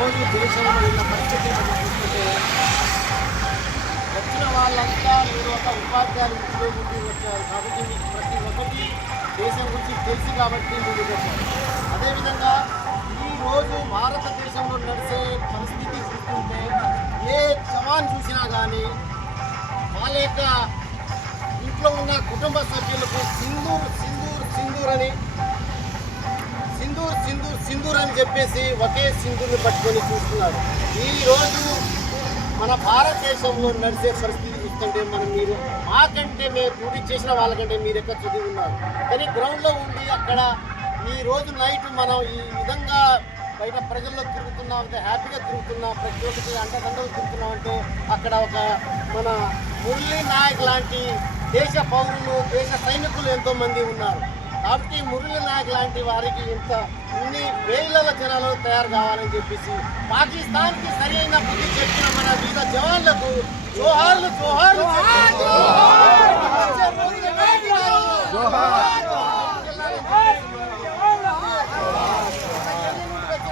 రోజు దేశంలో ఉన్న పరిస్థితి మనం చూస్తుంటే వచ్చిన వాళ్ళంతా మీరు ఒక ఉపాధ్యాయులు ఇంట్లో ఉండి వచ్చారు. కాబట్టి మీకు ప్రతి ఒక్కటి దేశం గురించి తెలుసు కాబట్టి మీరు వచ్చారు. అదేవిధంగా ఈరోజు భారతదేశంలో నడిచే పరిస్థితి చూస్తుంటే ఏ జవాన్ చూసినా కానీ వాళ్ళ యొక్క ఇంట్లో ఉన్న కుటుంబ సభ్యులకు సింధూర్ సింధూర్ సింధూర్ అని సింధూర్ సింధూర్ సింధూర్ అని చెప్పేసి ఒకే సింధుని పట్టుకొని చూస్తున్నారు. ఈరోజు మన భారతదేశంలో నడిచే పరిస్థితి చూస్తుంటే మనం మీరు మాకంటే మేము డ్యూటీ చేసిన వాళ్ళకంటే మీరు ఎక్కడ చదివి ఉన్నారు. కానీ గ్రౌండ్లో ఉండి అక్కడ ఈ రోజు నైట్ మనం ఈ విధంగా బయట ప్రజల్లో తిరుగుతున్నాం అంటే హ్యాపీగా తిరుగుతున్నాం ప్రతి ఒక్కటి అండదండలు తిరుగుతున్నాం అంటే అక్కడ ఒక మన మురళీ నాయక్ లాంటి దేశ పౌరులు దేశ సైనికులు ఎంతోమంది ఉన్నారు. కాబట్టి మురళీ నాయక్ లాంటి వారికి ఇంత ఇన్ని వేల జనాలు తయారు కావాలని చెప్పేసి పాకిస్తాన్కి సరైన బుద్ధి చెప్పిన మన వీర జవాన్లకు జోహార్లు జోహార్లు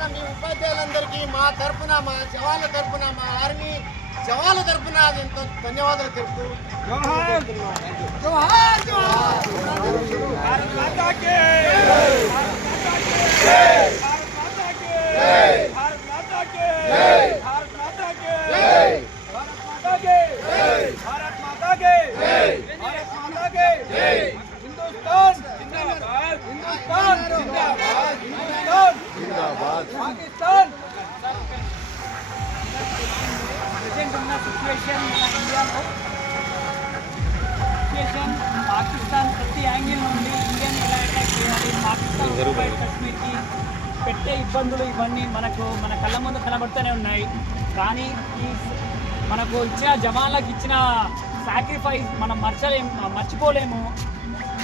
మీ ఉపాధ్యాయులందరికీ మా తరపున మా జవాన్ల తరపున మా ఆర్మీ జవాన్ల తరపున ఎంతో ధన్యవాదాలు తెలుపుతూ Pakistan. Situation in India. Situation. కాశ్మీర్కి పెట్టే ఇబ్బందులు ఇవన్నీ మనకు మన కళ్ళ ముందు కనబడుతూనే ఉన్నాయి. కానీ ఈ మనకు ఇచ్చిన జవాన్లకు ఇచ్చిన సాక్రిఫైస్ మనం మర్చలేము మర్చిపోలేము.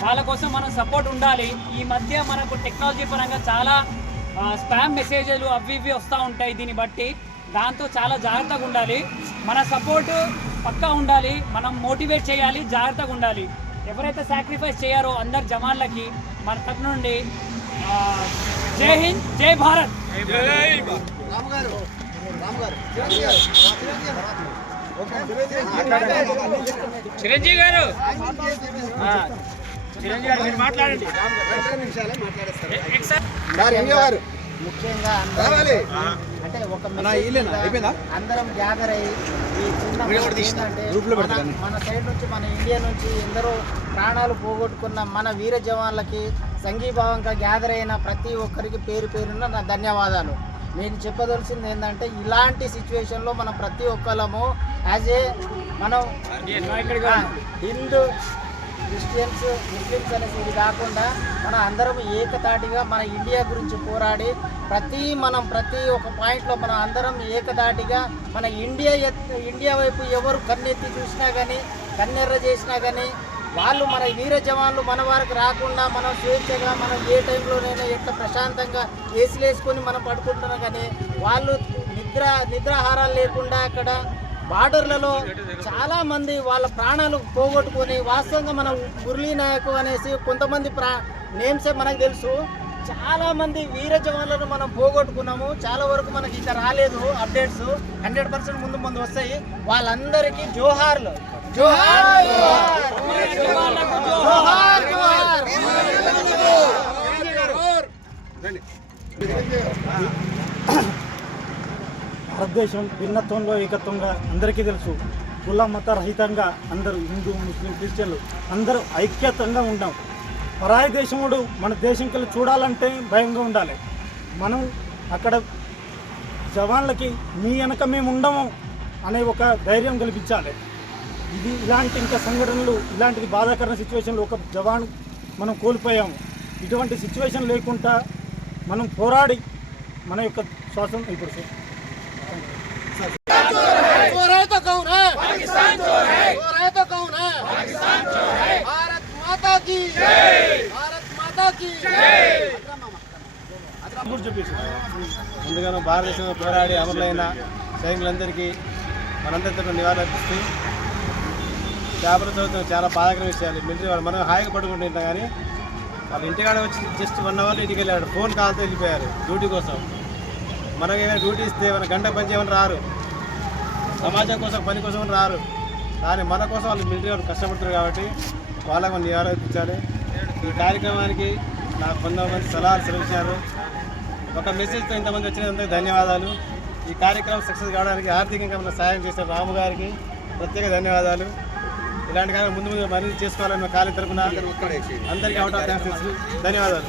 వాళ్ళ కోసం మనం సపోర్ట్ ఉండాలి. ఈ మధ్య మనకు టెక్నాలజీ పరంగా చాలా స్పామ్ మెసేజ్లు అవి ఇవి వస్తూ ఉంటాయి దీన్ని బట్టి. దాంతో చాలా జాగ్రత్తగా ఉండాలి. మన సపోర్ట్ పక్కా ఉండాలి. మనం మోటివేట్ చేయాలి జాగ్రత్తగా ఉండాలి. ఎవరైతే సాక్రిఫైస్ చేయారో అందరు జవాన్లకి మన తరపు నుండి జై హింద్ జై భారత్. చిరంజీవి గారు. చిరంజీవి గారు మీరు మాట్లాడండి. ముఖ్యంగా అంటే ఒక అందరం గ్యాదర్ అయ్యి ఈ చిన్న ఏంటంటే మన మన సైడ్ నుంచి మన ఇండియా నుంచి ఎందరో ప్రాణాలు పోగొట్టుకున్న మన వీర జవాన్లకి సంఘీభావంగా గ్యాదర్ అయిన ప్రతి ఒక్కరికి పేరు పేరున నా ధన్యవాదాలు. నేను చెప్పదలసింది ఏంటంటే ఇలాంటి సిచ్యువేషన్లో మనం ప్రతి ఒక్కరము యాజ్ ఏ మనం హిందూ క్రిస్టియన్స్ ముస్లిమ్స్ అనేసి ఇది కాకుండా మన అందరం ఏకతాటిగా మన ఇండియా గురించి పోరాడి ప్రతి మనం ప్రతి ఒక్క పాయింట్లో మనం అందరం ఏకతాటిగా మన ఇండియా ఇండియా వైపు ఎవరు కన్నెత్తి చూసినా కానీ కన్నెర్ర చేసినా కానీ వాళ్ళు మన వీర జవాన్లు మన వారికి రాకుండా మనం స్వేచ్ఛగా మనం ఏ టైంలోనైనా ఎట్లా ప్రశాంతంగా ఏసీలు వేసుకొని మనం పడుకుంటున్నాం కానీ వాళ్ళు నిద్ర నిద్రాహారాలు లేకుండా అక్కడ బార్డర్లలో చాలా మంది వాళ్ళ ప్రాణాలు పోగొట్టుకొని వాస్తవంగా మన మురళీ నాయకు అనేసి కొంతమంది ప్రా నేమ్సే మనకు తెలుసు చాలా మంది వీర జవాన్లను మనం పోగొట్టుకున్నాము చాలా వరకు మనకి ఇంకా రాలేదు అప్డేట్స్ హండ్రెడ్ పర్సెంట్ ముందు ముందు వస్తాయి వాళ్ళందరికీ జోహార్లు జోహార్ జోహార్ జోహార్ సద్దేశం భిన్నత్వంలో ఏకత్వంగా అందరికీ తెలుసు. కుల మత రహితంగా అందరూ హిందూ ముస్లిం క్రిస్టియన్లు అందరూ ఐక్యతంగా ఉన్నాం పరాయి దేశముడు మన దేశంకెళ్ళి చూడాలంటే భయంగా ఉండాలి. మనం అక్కడ జవాన్లకి మీ వెనక మేము ఉండము అనే ఒక ధైర్యం కల్పించాలి. ఇది ఇలాంటి ఇంకా సంఘటనలు ఇలాంటి బాధాకరమైన సిచ్యువేషన్లు ఒక జవాన్ మనం కోల్పోయాము. ఇటువంటి సిచ్యువేషన్ లేకుండా మనం పోరాడి మన యొక్క శ్వాసం ఇప్పుడు ముందుగా భారతదేశంలో పోరాడి అమరులైన సైనికులందరికీ మనందరితో నివారణిస్తూ చేపల ప్రభుత్వం చాలా బాధాకరం విషయాలు. మిలిటరీ వాళ్ళు మనం హాయిగా పడుకుంటూ ఉంటాం కానీ వాళ్ళు ఇంటికాడ వచ్చి జస్ట్ వన్ అవర్ ఇంటికి వెళ్ళాడు ఫోన్ కాల్తో వెళ్ళిపోయారు డ్యూటీ కోసం. మనకు ఏమైనా డ్యూటీ ఇస్తే మన గంట పని చేయమని రారు. సమాజం కోసం పని కోసం రారు. కానీ మన కోసం వాళ్ళు మిలిటరీ వాళ్ళు కష్టపడుతున్నారు కాబట్టి వాళ్ళకు మనం నివారించాలి. ఈ కార్యక్రమానికి నాకు కొంతమంది సలహాలు సెలవించారు ఒక మెసేజ్తో ఇంతమంది వచ్చినందుకు ధన్యవాదాలు. ఈ కార్యక్రమం సక్సెస్ కావడానికి ఆర్థికంగా మన సాయం చేసిన రాము గారికి ప్రత్యేక ధన్యవాదాలు. ఇలాంటి కార్యక్రమం ముందు ముందు మరింత చేసుకోవాలని మా తరపున అందరికీ అవుట్ ఆఫ్ థ్యాంక్స్ ధన్యవాదాలు.